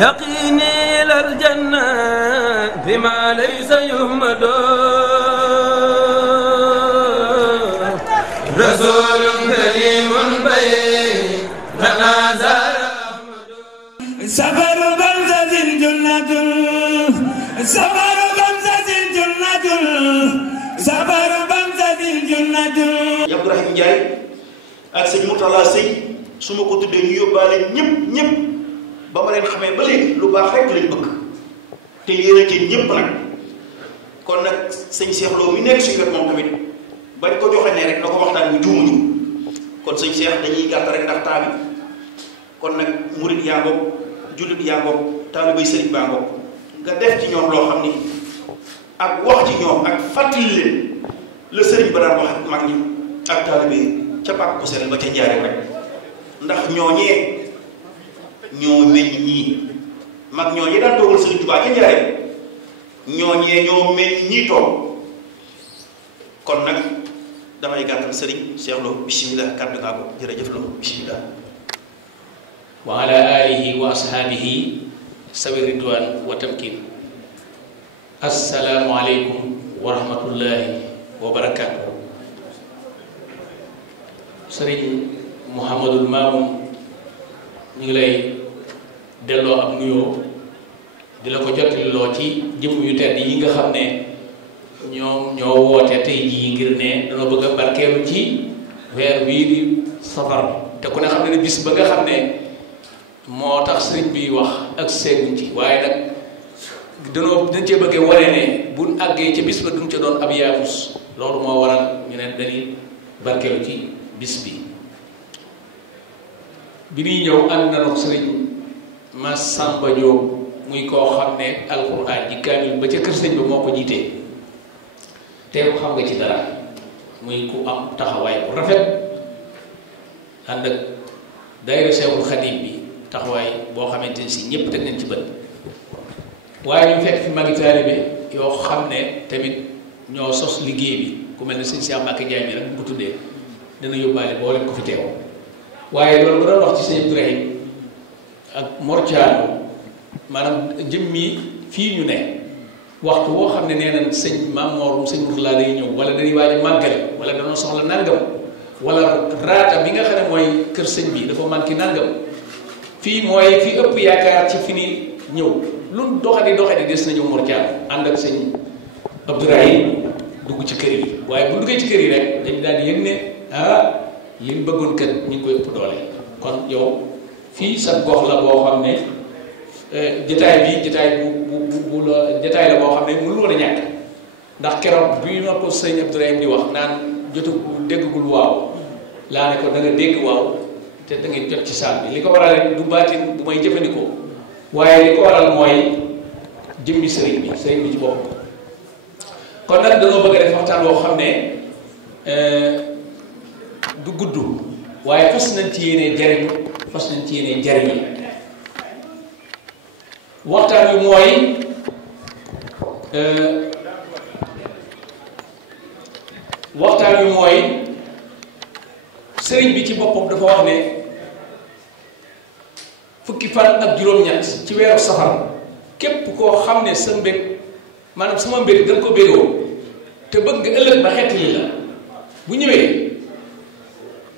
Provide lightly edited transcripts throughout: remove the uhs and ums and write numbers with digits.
يقيني إلى الجنة بما ليس يهمد رسول كريم بين زار سفر بمزة جنة سفر بمزة جنة سفر بمزة جنة يا إبراهيم جاي ak sëñ Moutalla Sey su ma ko tuddee ñu yóbbaale ñëpp ba ma leen xamee ba léegi lu baax rek lañ bëgg te yéen a ci ñëpp nag kon nag sëñ Cheikh Lo mi nekk suñu wet moom tamit bañ ko joxañee rek na ko waxtaan bi juumuñu kon sëñ Cheikh dañuy gàtt rek ndax temps bi kon nag murit yaa ngoog jullit yaa ngoog taalibay sëriñ baa ngoog nga def ci ñoom loo xam ni ak wax ci ñoom ak fàttali leen la sëriñ ba daan wax ak mag ñi ak taalibe ca pàkk ko seen ba ca njaaree rek ndax ñooñee ñoo meññ ñii mag ñooñee daan toogal Sëriñ Tuubaa ca njaaree ñooñee ñoo meññ ñii toog kon nag damay gàttal Sëriñ Cheikh Lo bismillah kàddu ngaa ko jërëjëf Lo bismillah wa ala alihi wa ashaabihi sawi ridwan wa tamkin assalaamu aleykum wa rahmatullahi wa barakaatu. Sëriñ Mouhamadul Mamoun ñu ngi lay delloo ab nuyoo di la ko jottiloo ci jëmm yu tedd yi nga xam ne ñoom ñoo woote tey jii ngir ne dañoo bëgg a barkeelu ci weer wii di safar te ku ne xam ne bis ba nga xam ne moo tax sëriñ bi wax ak seeguñ ci waaye nag dañ cee bëggee wane ne buñ àggee ca bis ba duñ ca doon ab yaafus loolu moo waral ñu ne dañuy barkeelu ci bis bi ñuy ñëw ànd nañu sëriñ Massamba Diop muy koo xam ne alxuraan ji kaamil ba ca kër sëñ ba moo ko jiitee te ko xam nga ci dara muy ku am taxawaay bu rafet ànd ak daayira Seexul Xadiim bi taxawaay boo xamante ni si ñépp teg nañ ci bët waaye ñu fekk fi magi taalibe yoo xam ne tamit ñoo sos liggéey bi ku mel ne sëñ Cheikh Mbacke Ndiaye mi rek bu ko tuddee dana yóbbaale boo leen ko fi teew waaye loolu nga doon wax ci sëñ Ibrahim ak Mortiano maanaam jëmmi fii ñu ne waxtu woo xam ne nee nañ sëñ Maam Mor sëñ Mourtala day ñëw wala dañuy waaj a màggal wala dañoo soxla nangam wala raata bi nga xam ne mooy kër sëñ bi dafa manqué nangam fii mooy fi ëpp yaakaar ci fi ni ñëw lu doxadi des na ñëw Mortiano ànd ak sëñ Abdourahim dugg ci kër yi waaye bu duggee ci kër yi rek dañu daal di yëg ne li mu bëggoon kat ñu ngi koy ëpp doole kon yow fii sa gox la boo xam ne jataay la boo xam ne mënul woon a ñàkk ndax keroog bi ma ko sëñ Abdourahim di wax naan jotu déggagul waaw laa ne ko da nga dégg waaw te da ngay jot ci saal bi li ko waral du baatin bu may jëfandikoo waaye li ko waral mooy jëmmi sëriñ bi ci bopp kon nag dañoo bëgg a def waxtaan boo xam ne du gudd waaye fas nañ ci yéene jariñu waxtaan bi mooy sëriñ bi ci boppam dafa wax ne fukki fan ak juróom-ñett ci weeru safar képp koo xam ne sa mbég maanaam sama mbég dañ ko bégoo te bëgg nga ëllëg ba xeet li la bu ñëwee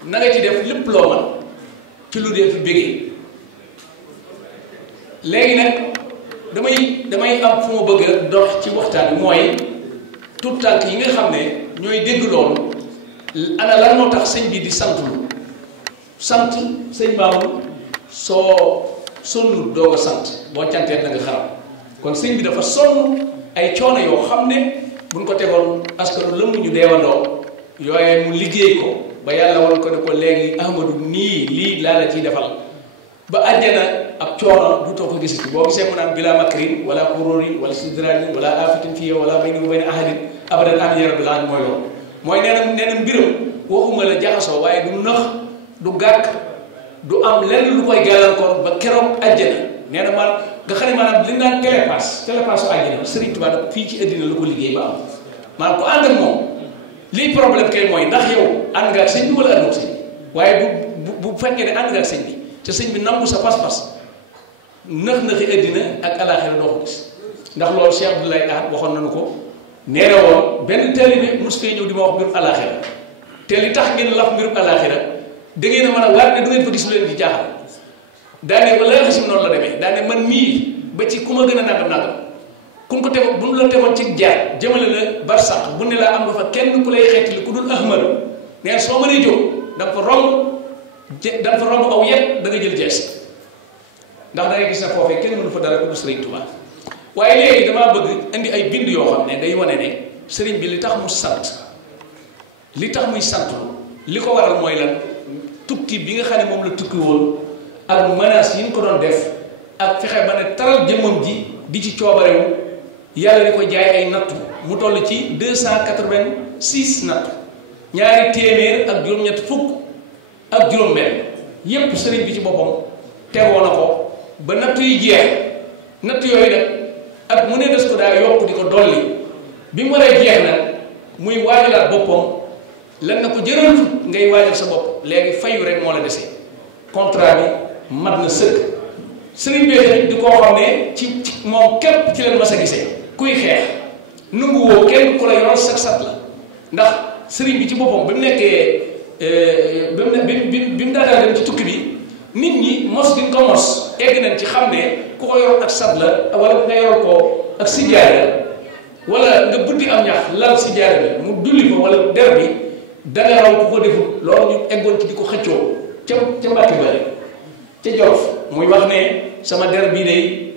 na nga ci def lépp loo man ci lu dee fi bégee léegi nag damay am fu ma bëgg a dox ci waxtaan bi mooy tout tànk yi nga xam ne ñooy dégg loolu ana lan moo tax sëñ bi di sant sëñ Mamoun soo sonnul doo ko sant boo cantee na nga xaram kon sëñ bi dafa sonn ay coono yoo xam ne buñ ko tegoon askanu lëmm ñu deewandoo yooye mu liggéey ko ba yàlla wan ko ne ko léegi Ahmadu nii lii laa la ciy defal ba àjjana ab coono du too ko gisati boo gisee mu naan bila makrin wala xururin wala sidranin wala afitin fii wala bayni wa bayna ahadin abadan am ya rabbil alamin mooy loolu mooy nee na mbiram waxuma la jaxasoo waaye du nax du gàkk du am lenn lu koy gàllankoor ba keroog àjjana nee na man nga xam ne maanaam li ñu naan télépasse su àjjana Sëriñ Tuubaa da fii ci àddina la ko liggéey ba am maanaam ko ànd ak moom lii problème kay mooy ndax yow ànd nga ak sëñ bi wala àndoo sëñ bi waaye bu fekkee ne ànd nga ak sëñ bi te sëñ bi nangu sa pas-pas nëx-nëxi àddina ak alaaxira doo ko gis ndax loolu Cheikh Abdoulaye Ahad waxoon nañu ko nee na woon benn taalibe mos fee ñëw di ma wax mbirum alaaxira te li tax ngeen laf mbirum alaaxira da ngeen a mën a waat ne du ngeen fa gis lu leen di jaaxal daane ba lay xasim noonu la demee daane man mii ba ci ku ma gën a nangam kun ko tegoon bu nu la tegoon ci jaar jëmale la barsax bu ne laa am nga fa kenn ku lay xeeti li ku dul ahmadu neen soo mënee jóg da nga fa romb aw yet da nga jël jees ndax da ngay gis na foofee kenn mënu fa dara ku dul Sëriñ Tuubaa waaye léegi damaa bëgg indi ay bind yoo xam ne day wane ne sëriñ bi li tax mu sant li tax muy sant li ko waral mooy lan tukki bi nga xam ne moom la tukki woon ak menace yi ñu ko doon def ak fexe ba ne taral jëmmam ji di ci coobarewu yàlla di ko jaay ay nattu mu toll ci 286 nattu ñaari téeméer ak juróom-ñett fukk ak juróom-benn yépp sëriñ bi ci boppam tegoo na ko ba nattu yi jeex nattu yooyu nag ak mu ne des ko daa yokk di ko dolli bi mu waree jeex nag muy waajalaat boppam lan na ko jëral ngay waajal sa bopp léegi fayu rek moo la desee contrat bi mat na sëkk sëriñ bi tamit di koo xam ne ci moom képp ci leen mas a gisee kuy xeex nungu woo kenn ku la yoroon sat la ndax sëriñ bi ci boppam bi mu nekkee bi mu daataa dem ci tukki bi nit ñi mos gi ko mos egg nañ ci xam ne ku ko yoroon ak sat la wala nga yor ko ak sijaara wala nga buddi am ñax lal sijaara bi mu dulli ko wala der bi danga raw ku ko defut loolu ñu eggoon ci di ko xëccoo ca Mbàkke Bari ca Jolof muy wax ne sama der bii day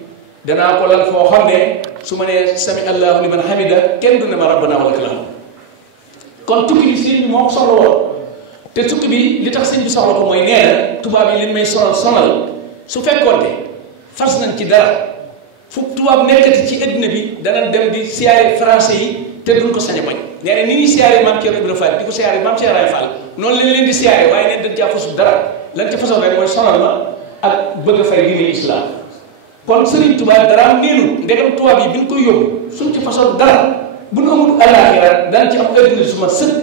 danaa ko lal foo xam ne su ma nee sami allahu liman hamida kenn du ne ma rabbana wa lakal hamd kon tukki bi sëñ bi moo ko soxla woon te tukki bi li tax sëñ bi soxla ko mooy nee na tubaab yi li may sonal su fekkoonte fas nañ ci dara fu tubaab nekkati ci addina bi dana dem di siyaare français yi te duñ ko sañ a bañ nee na ni ñuy siyaare maam Thierno Ibrahima Fall di ko siyaare maam Cheikh Ibra Fall noonu lañ leen di siyaare waaye neen dañ caa fasul dara lañ ca façon rek mooy sonal ma ak bëgg a fay diine islam kon Serigne Touba dara am néenu ndegam tubaab yi bi ñu koy yóbbu suñ ci façon dara bu ñu amul àllaaxira daan ci am addina su ma sëkk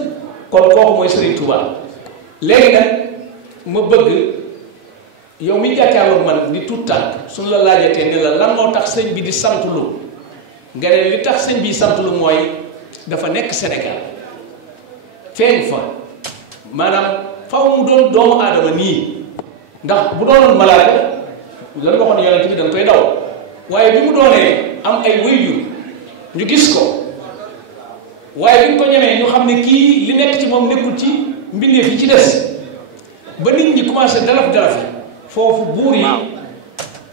kon kooku mooy Serigne Touba léegi nag ma bëgg yow mi jàkkaarloog man di tuut tànk suñ la laajatee ne la lan moo tax sëñ bi di sant lu nga ne li tax sëñ bi sant lu mooy dafa nekk Sénégal feeñ fa maanaam faw mu doon doomu aadama nii ndax bu doonoon malaaka lan nga waxoon yonent bi dañ koy daw waaye bi mu doonee am ay wëyyu ñu gis ko waaye bi ñu ko ñemee ñu xam ne kii li nekk ci moom nekkul ci mbindeef yi ci des ba nit ñi commencé dalaf-dalafi foofu buur yi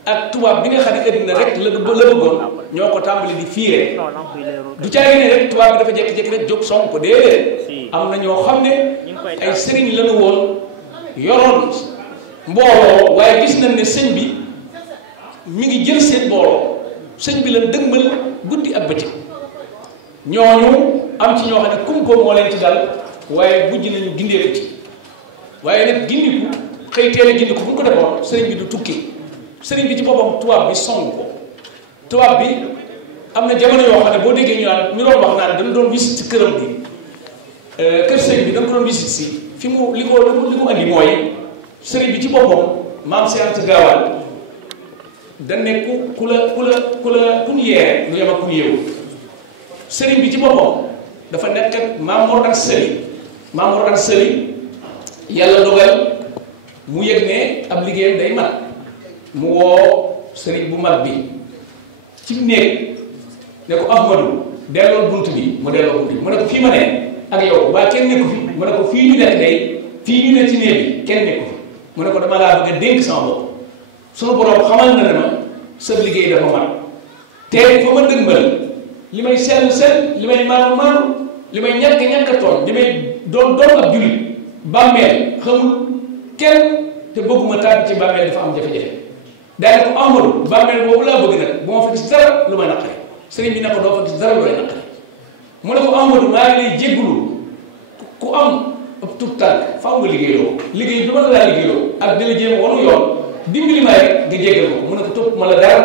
ak tubaab bi nga xam ne addina rek la bëggoon ñoo ko tàmbali di fiire du caagi ne rek tubaab bi dafa jékki-jékki rek jóg song ko déedéet am na ñoo xam ne ay sëriñ lañu woon yoroon mbooloo waaye gis nañ ne sëñ bi mi ngi jël seen mbooloo sëñ bi la dëgmal guddi ak bëccëg ñooñu am ci ñoo xam ne kum ko moo leen ci dal waaye bujj nañu gindeeku ci waaye nag gindiku xëy teel a gindiku bu ñu ko defoon sëriñ bi du tukki sëriñ bi ci boppam tubaab bi song ko tubaab bi am na jamono yoo xam ne boo déggee ñu naan ñu doon wax naan dañu doon visite ci këram bi kër sëriñ bi da nga ko doon visite si fi mu li ko andi mooy sëriñ bi ci boppam maam Cheikh Anta Gaawaan da ne ku ñu yeere lu yem ak ku ñu yeewu sëriñ bi ci boppam dafa nekk ak Maam Mor Anta Sali yàlla dogal mu yëg ne ab liggéeyam day mat mu woo sëriñ bu mag bi ci néeg ne ko Ahmadou delloo bunt bi mu delloo bunt bi mu ne ko fii ma ne ak yow waa kenn nekku fi mu ne ko fii ñu nekk day fii ñu ne ci néeg bi kenn nekku fi mu ne ko dama laa bëgg a dénk sama bopp sunu borom xamal na ne ma sa liggéey dafa mat te fa ma dëgmal li may sell li may maanu li may ñàkk tooñ li may doon ab jullit bàmmeel xamul kenn te bëgguma tàbbi ci bàmmeel dafa am jafe-jafe daane ko Amadou bàmmeel boobu laa bëgg nag bu ma fa gis dara lu may naqari sëriñ bi ne ko doo fa gis dara lu may naqari mu ne ko Amadou maa ngi lay jéggulu ku am ab tut tànk faaw nga liggéeyloo liggéey bi ma la laa liggéeyloo ak di la jéem wanu yoon dimbali ma rek nga jéggal ko mu ne ko topp ma la dara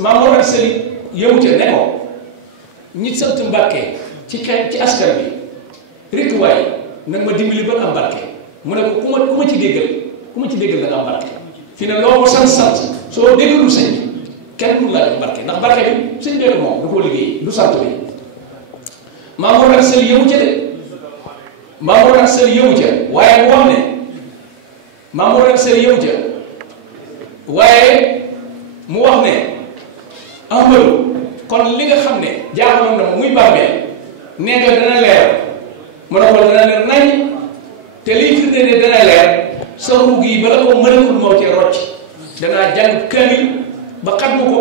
Maam Mor Anta Sali yëwute ne ko ñi sant Mbàkke ci askan bi rek waaye nag ma dimbali ba am barke mu ne ko ku ma ci déggal da nga am barke fi ne loo ko sant soo déglu sëñ bi kenn mënu laa def barke ndax barke bi sëñ bi moom da koo liggéey du sant bi Maam Mor Anta Sali yëmu ca de Maam Mor Anta Sali yëmu ca waaye mu wax ne Maam Mor Anta Sali yëmu ca waaye mu wax ne Ahmadou kon li nga xam ne jaaxaloon na muy bàmmeel nee nga dana leer mu ne ko dana leer nañ te liy firnde ne dana leer sa ruug yi bala ko mënakul moo cee rocc danaa jàng kamil ba xatmu ko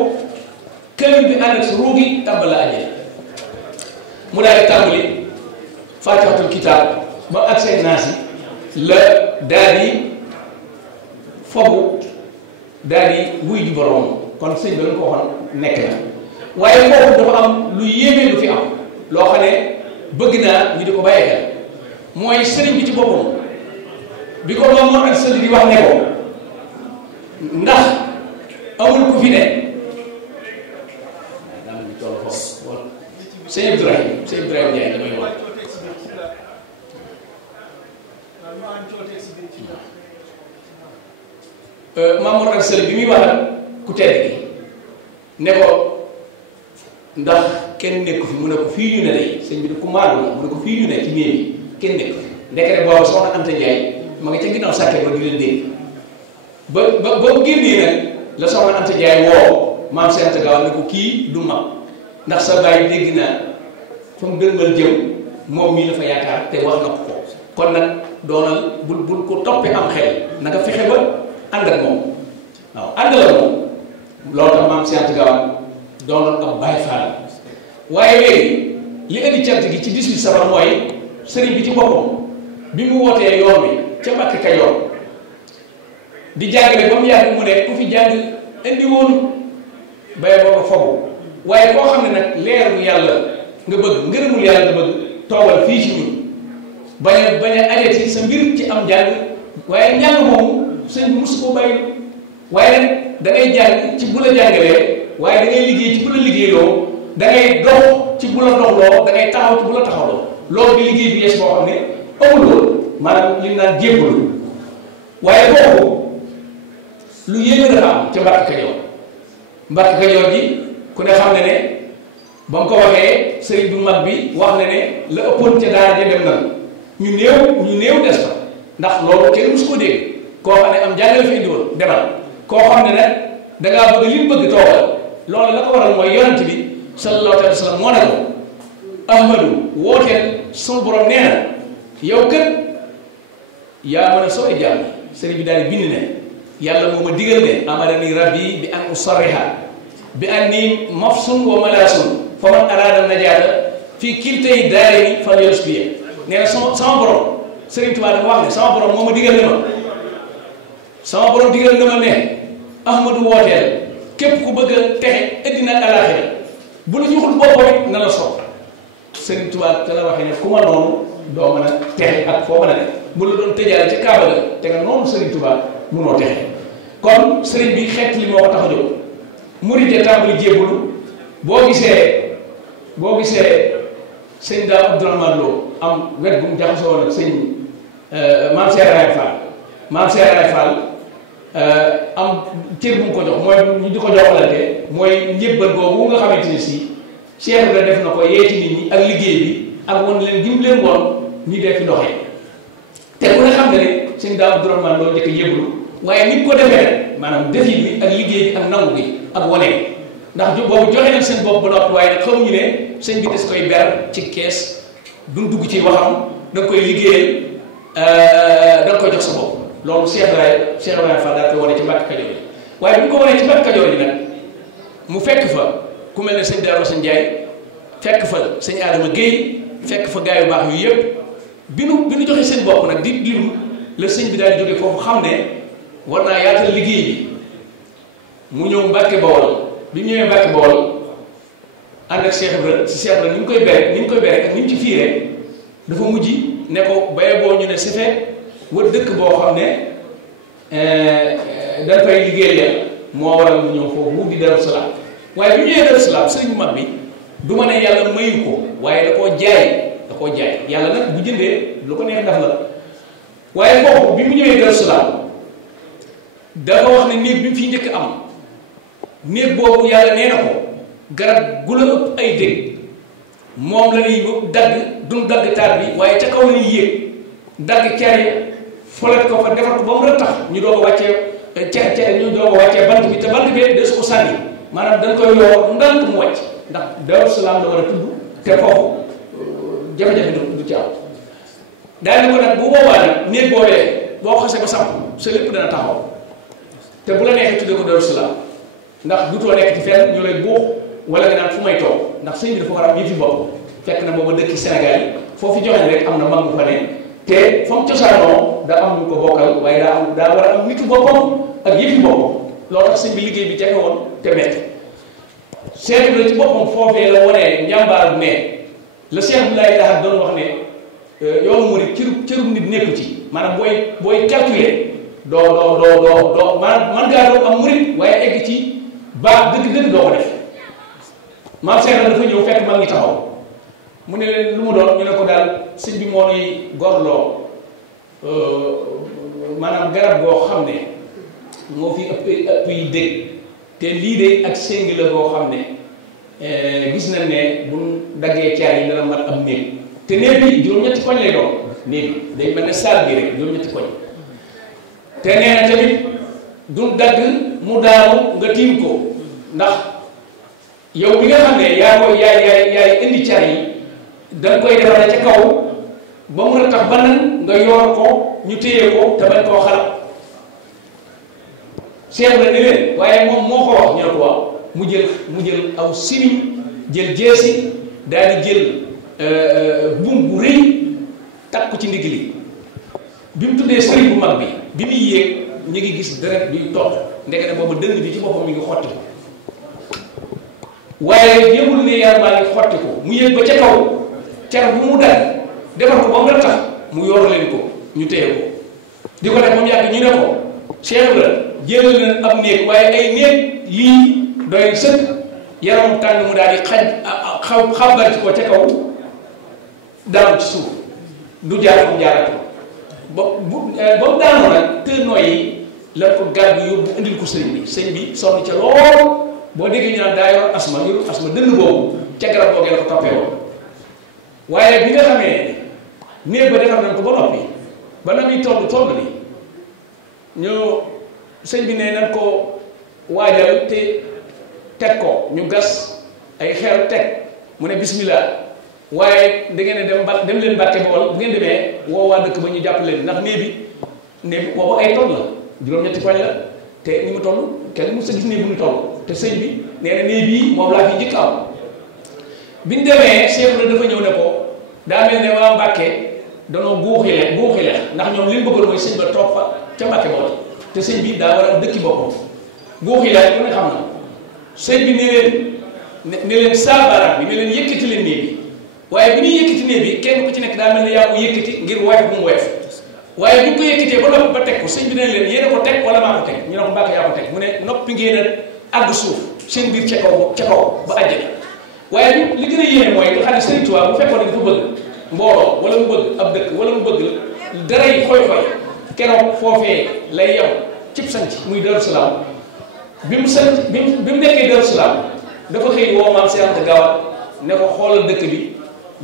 kamil bi ànd ak sa ruug yi tàmbal la àjjana mu daal di tàmbali faatihatul kitaab ba ak seen naasi la daal di fobu daal di wuy ji borom kon sëñ bi ko waxoon nekk na waaye foofu dafa am lu yéeme lu fi am loo xam ne bëgg naa ñu di ko bàyyi xel mooy sëriñ bi ci boppam bi ko Maam Mor Anta Sali di wax ne ko ndax amul ku fi ne sëñ Ibrahima Ndiaye damay wax Maam Mor Anta Sali bi muy wax ku tedd gi ne ko ndax kenn nekk fi mu ne ko fii ñu ne day sëñ bi ku maalu la mu ne ko fii ñu ne ci miir bi kenn nekk fi ndekete boobu soxna Anta Ndiaye ma nga ca ginnaaw sàkkee ba di leen dégg ba mu génnee nag la soxna Anta Ndiaye woo maam Cheikh Anta Gaawal ne ko kii du mag ndax sa bàyyi dégg naa fa mu dëngal jëm moom mii la fa yaakaar te wax na ko kon nag doonal bul ko toppee am xel na nga fexe ba ànd ak moom waaw ànd la moom loolu tax maam Cheikh Anta Gaawal doonoon am Baay Faal waaye léegi li indi cant gi ci 18 safar mooy sëriñ bi ci boppam bi mu wootee yoon bi ca Mbàkke Kajoor di jàngale ba mu yàgg mu ne ku fi jàng indi woon bay boo ko fogu waaye koo xam ne nag leeru yàlla nga bëgg ngërëmul yàlla nga bëgg toogal fii ci ñun bañ a ajeti sa mbir ci am njàng waaye njàng moomu sëñ bi mosu koo bàyyi waaye nag da ngay jàng ci bu la jàngalee waaye da ngay liggéey ci bu la liggéeyloo da ngay dox ci bu la doxloo da ngay taxaw ci bu la taxawloo loolu di liggéey bi yees boo xam ne amul loolu maanaam li naan jébbalu waaye boobu lu yéeme dafa am ca Mbàkke Kajoor Mbàkke Kajoor ji ku ne xam ne ne ba mu ko waxee sëriñ bu mag bi wax ne ne la ëppoon ca daara ja dem na ñu néew des fa ndax loolu kenn musu ko dégg koo xam ne am jàngale fi indi woon demal koo xam ne nag dangaa bëgg li mu bëgg toogal loolu la ko waral mooy yonent bi sallallahu alayhi wa sallam moo ne ko Ahmadu wooteel sunu borom nee na yow kët yaa mën a sooy jàmm sëriñ bi daal di bind ne yàlla moo ma digal ne amarani rabbi bi an usarriha bi anni mafsun wa malaasun fa man araada najaata fii kiltay daarayni falyus bi nee na sama borom sëriñ Tuubaa dafa wax ne sama borom moo ma digal ne ma sama borom digal na ma ne Ahmadu wooteel képp ku bëgg a texe addina ak alaaxira bu la joxul boppam na la sopp Sëriñ Tuubaa te la waxee ne ku ma noonu doo mën a texe ak foo mën a def bu la doon tëjaale ca Kaaba ga te nga noonu Sëriñ Tuubaa munoo texe kon sëriñ bi xeet li moo ko tax a jóg murid ya tàmbali jébbalu boo gisee sëñ Daam Abdourahmane Lo am wet bu mu jaxasoo woon ak sëñ maam Cheikh Ibra Fall maam Cheikh Ibra Fall am cër bu mu ko jox mooy ñu di ko joxalante mooy njébbal boobu nga xamante ni si Cheikh Ibra def na ko yeeti nit ñi ak liggéey bi ak won leen gi mu leen woon ñu def fi doxee te ku ne xam ne ne sëñ Daam Abdourahmane Lo njëkk yébbalu waaye ni mu ko defee rek maanaam defi bi ak liggéey bi ak nangu gi ak wane ndax boobu joxe nañ seen bopp ba noppi waaye nag xamuñu ne sëñ bi des koy ber ci kees duñ dugg ci waxam da nga koy liggéeyal da nga koy jox sa bopp loolu Cheikh Ibrahima Fall daal koy wane ci Mbàkke Kajoor yi waaye bu ñu ko wanee ci Mbàkke Kajoor yi nag mu fekk fa ku mel ne sëñ Darou Sëñ Ndiaye fekk fa sëñ Adama Guèye fekk fa gaa yu baax yu yëpp bi nu joxe seen bopp nag di lim la sëñ bi daal di jóge foofu xam ne war naa yaatal liggéey bi mu ñëw Mbàkke Bawol bi mu ñëwee Mbàkke Bawol ànd ak Cheikh Ibrahima si Cheikh Ibrahima ni mu koy bere ak ni mu ci fiiree dafa mujj ne ko baye boo ñu ne si fekk wër dëkk boo xam ne dañ fay liggéeyal moo waral mu ñëw foofu di Darou Salaam waaye bi ñu ñëwee Darou Salaam sëriñ bu mag bi du ma ne yàlla mayu ko waaye da koo jaay yàlla nag bu jëndee lu ko neex def la waaye foofu bi mu ñëwee Darou Salaam dafa wax ne néeg bi mu fi njëkk am néeg boobu yàlla nee na ko garab gu la ëpp ay dégg moom la ñuy dagg duñ dagg taar bi waaye ca kaw la ñuy yéeg dagg ker yi folet ko fa defar ko ba mu rëttax ñu doog a wàccee ñu doog a wàccee bant bi te bant bi de su ko sànni maanaam dañ koy yoor ndànk mu wàcc ndax Daaru Salaam la war a tudd te foofu jafe-jafe du ci am daal ko nag bu boobaa nag néeg boobee boo xasee ba samp sa lépp dana taxaw te bu la neexee tuddee ko Daaru Salaam ndax dutoo nekk ci fenn ñu lay buux wala nga naan fu may toog ndax sëñ bi dafa war a am yëfi bopp fekk na booba dëkki Sénégal yi foofu joxe rek am na mag mu fa ne te fa mu cosaanoo daa am ñu ko bokkal waaye daa war a am nitu boppam ak yëfi boppam loolu tax sëñ bi liggéey bi jafe woon te métti seetlu la ci boppam foofee la wanee njàmbaar ne la Cheikh Abdoulaye Lahad doon wax ne yoonu murid cërub nit nekku ci maanaam booy calculer doo maanaam man ngaa doon am murid waaye egg ci baax dëgg-dëgg doo ko def maam Cheikh dafa ñëw fekk mag ngi taxaw mu ne leen lu mu doon ñu ne ko daal sëñ bi moo nuy gorloo maanaam garab goo xam ne moo fi ëpp yi dégg te lii de ak séngi la boo xam ne gis nañ ne buñ daggee caar yi dana mat am néeg te néeg bi juróom-ñetti koñ lay doon néeg bi day mel ne saal bi rek juróom-ñetti koñ te nee na tamit duñ dagg mu daanu nga tiim ko ndax yow bi nga xam ne yaay indi caar yi danga koy defaree ca kaw ba mu a tax ba nan nga yor ko ñu téye ko te bañ koo xalaat Cheikh la ne leen waaye moom moo ko wax ñu ne ko waaw mu jël aw simiñ jël jeesi daal di jël buum bu rëy takk ko ci ndigg li bi mu tuddee sëriñ bu mag bi muy yéeg ñu ngi gis deret bi toog ndeke ne boobu dënn bi ci boppam mi ngi xotti ko waaye yëgul ne yaram baa ngi xotti ko mu yéeg ba ca kaw car bu mu dal defar ko ba mu la tax mu yor leen ko ñu téye ko di ko def moom yàgg ñu ne ko Cheikh la jëlal leen ab néeg waaye ay néeg lii doy sëkk yaram tànn mu daal di xabar ci ko ca kaw daanu ci suuf du jaar mu jaaratu ba mu daanoo nag tënoo yi la ko gàddu yóbbu indil ko sëñ bi sonn ca lool boo déggee ñu naan daa yorul asma dënn boobu ca garab boogee la ko toppee woon waaye bi nga xamee néeg ba defar nañ ko ba noppi ba na muy toll ni ñu sëñ bi ne nañ ko waajal te teg ko ñu gas ay xeer teg mu ne bismillah waaye da ngeen dem leen Mbàkke Bawol bu ngeen demee woo waa dëkk ba ñu jàpp leen ndax néeg bi boobu ay toll la juróom-ñetti koñ la te ni mu toll kenn mu sa gis néeg bu ñu toll te sëñ bi nee na néeg bii moom laa fi njëkk am biñ demee Cheikh la dafa ñëw ne ko daa mel ne waa Mbàkke danoo guuxi lex ndax ñoom li ñu bëggoon mooy sëñ ba toog fa ca Mbàkke Bawol te sëñ bi daa war a dëkki boppam guuxi lex ku ne xam na sëñ bi ne leen saabaraat bi ne leen yëkkati leen néeg bi waaye bi ñuy yëkkati néeg bi kenn ku ci nekk daa mel ne yaa ko yëkkati ngir woyof bu mu woyof waaye bi ñu ko yëkkatee ba noppi ba teg ko sëñ bi ne leen yéen a ko teg wala maa ko teg ñu ne ko Mbàkke yaa ko teg mu ne noppi ngeen a àgg suuf seen biir ca kaw ba àjjana waaye li gën a yéene mooy nga xam ne Sëriñ Tuubaa bu fekkoon ne dafa bëgg mbooloo wala mu bëgg ab dëkk wala mu bëgg dara yi xoy-xoy keroog foofee lay yem cib sanc muy Daaru Salaam bi mu nekkee Daaru Salaam dafa xëy woo maam Cheikh Anta Gaawaan ne ko xoolal dëkk bi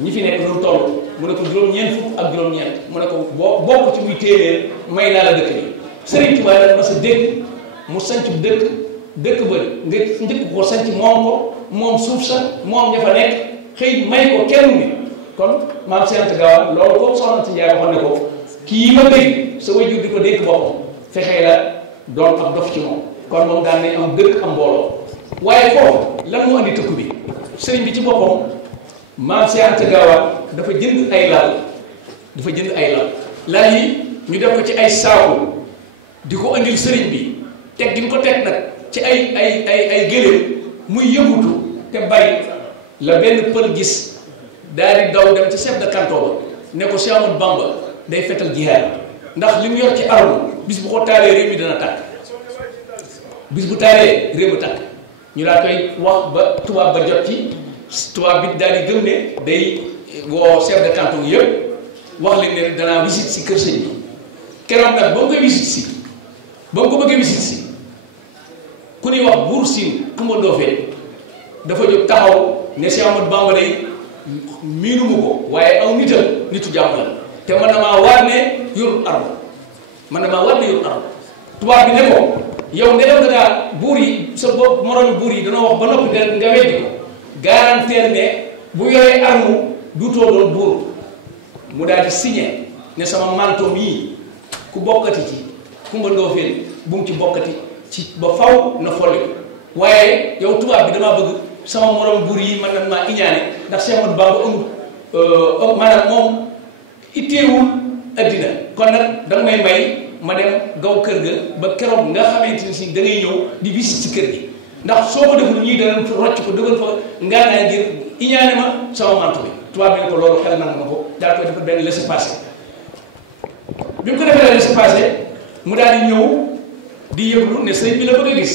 ñi fi nekk lu toll mu ne ko juróom-ñeent fukk ak juróom-ñeent mu ne ko bokk ci muy téeméer may naa la dëkk bi Sëriñ Tuubaa dafa mas a dégg mu sanc dëkk ba nga njëkk ko sanc moom ko moom suuf sa moom ña fa nekk xëy may ko kenn nit kon maam Cheikh Anta Gaawaan loolu ko soxna si Njaay waxoon ne ko kii ma dégg sa wajur di ko dégg boppam fexee la doon ab dof ci moom kon moom daan nañ am dëkk am mbooloo waaye foofu lan moo andi tëkk bi sëriñ bi ci boppam maam Cheikh Anta Gaawaan dafa jënd ay lal yi ñu def ko ci ay saaku di ko andil sëriñ bi teg di nga ko teg nag ci ay gëléem muy yëngutu te bari la benn pël gis daal di daw dem ci chef de canton ba ne ko Cheikh Ahmadou Bamba day fetal jihaad ndax li mu yor ci arme bis bu ko taalee réew mi dana tàkk bis bu taalee réew mi tàkk ñu laa koy wax ba tubaab ba jot ci tubaab bi daal di gëm ne day woo chef de canton yëpp wax leen ne danaa visite si kër sëñ bi keroog nag ba mu koy visite si ba mu ko bëggee visite si ku ñuy wax Buur Siin Kumba Ndoofeen dafa jóg taxaw ne Cheikh Ahmadou Bamba day miinuma ko waaye aw nitam nitu jàmm la te man damaa war ne yorul arme tubaab bi ne ko yow ndegam da ngaa buur yi sa bopp moroomi buur yi danoo wax ba noppi nga weddi ko garanteer ne bu yoree arme duutoo doon buur mu daal di signé ne sama mantoom yii ku bokkati ci Kumba Ndoofeen bu mu ci bokkati ci ba faw na folli waaye yow tubaab bi damaa bëgg sama morom buur yi man nag maa iñaane ndax Cheikh Ahmadou Bamba amul maanaam moom itteewul addina kon nag danga may ma dem gaw kër ga ba keroog nga xamante ni si da ngay ñëw di visite ci kër gi ndax soo ko deful ñii danañ rocc ko dugal fa ngaanaay ngir iñaane ma sama mantu bi tubaab bi ne ko loolu xel nangu ma ko daal koy defal benn laissez-passer bi mu ko defee laissez-passer mu daal di ñëw di yëglu ne sëñ bi la bëgg a gis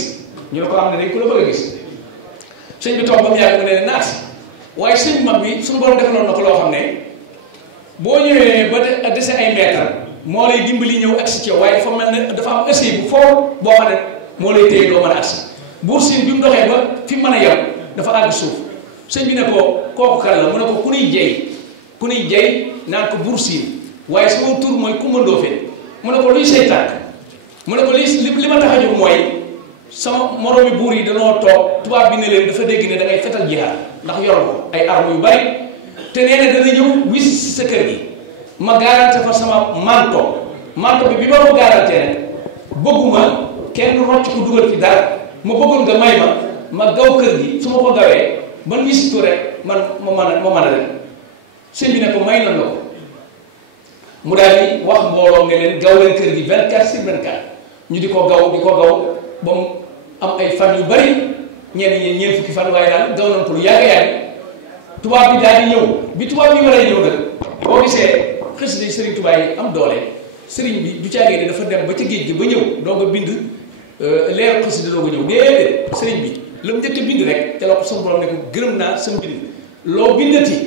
ñu ne ko am ne dañ ko la bëgg a gis sëñ bi toog ba mu yàgg mu ne naat waaye sëñ mag bi suñu borom defaloon na ko loo xam ne boo ñëwee ba dese ay mètre moo lay dimbali ñëw agsi ci waaye dafa mel ne dafa am essai bu fort boo xam ne moo lay téye doo mën a agsi Buur Siin bi mu doxee ba fi mu mën a yem dafa àgg suuf sëñ bi ne ko kooku kan la mu ne ko ku nuy jey naan ko Buur Siin waaye sama tur mooy Kumba Ndoofeen mu ne ko luy say tànk mu ne ko li ma tax a jóg mooy sama moroomi buur yi danoo toog tubaab bi ne leen dafa dégg ne da ngay fetal jihaad ndax yor ko ay armes yu bari te nee na dana ñëw wis si sa kër gi ma garanté fa sama manto bi ma ko garanté rek bëgguma kenn rocc ko dugal ci dara ma bëggoon nga may ma gaw kër gi su ma ko gawee ban wis ko rek man ma mën a dem sëñ bi ne ko may na la ko mu daal di wax mbooloo ne leen gaw leen kër gi 24/24 ñu di ko gaw ba mu am ay fan yu bari ñenn fukki fan waaye daal gaw nañ ko lu yàgg tubaab bi daal di ñëw bi tubaab bi war a ñëw nag boo gisee xasida Serigne Touba yi am doole Serigne bi du caagee ne dafa dem ba ca géej gi ba ñëw doo nga bind leer xasida doo nga ñëw déedéet Serigne bi la mu njëkk a bind rek te la ko sama borom ne ko gërëm naa sa mbind loo bindati